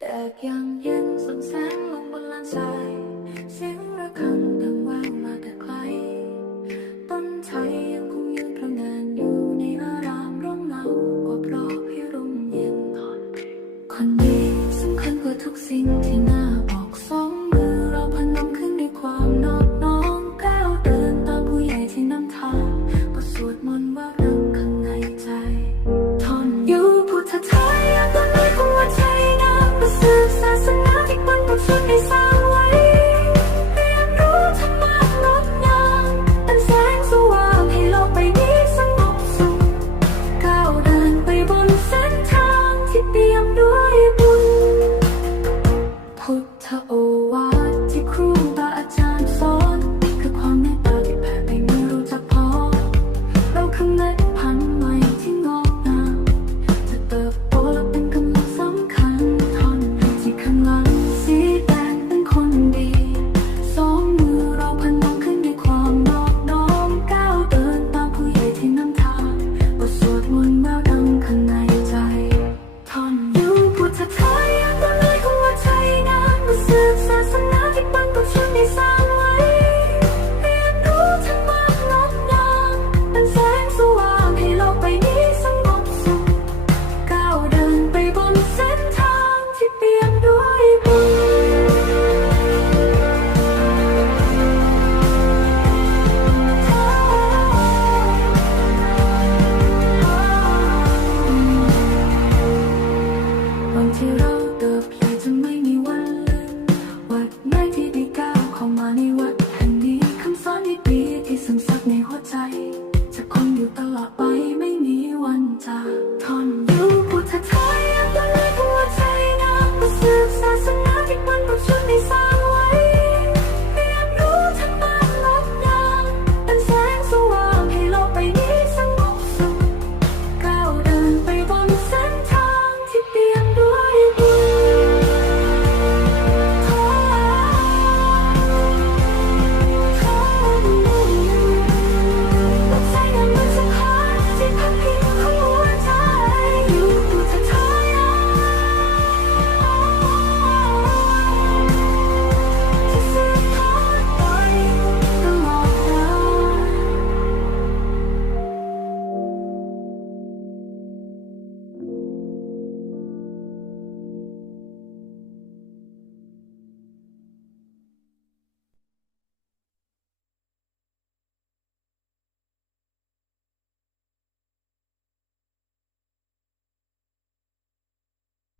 แดดยังเย็นส่องแสงลงบนลานทรายเสียงระฆัง ที่ซึมซับในหัวใจ จะคงอยู่ตลอดไปไม่มีวันจากทอน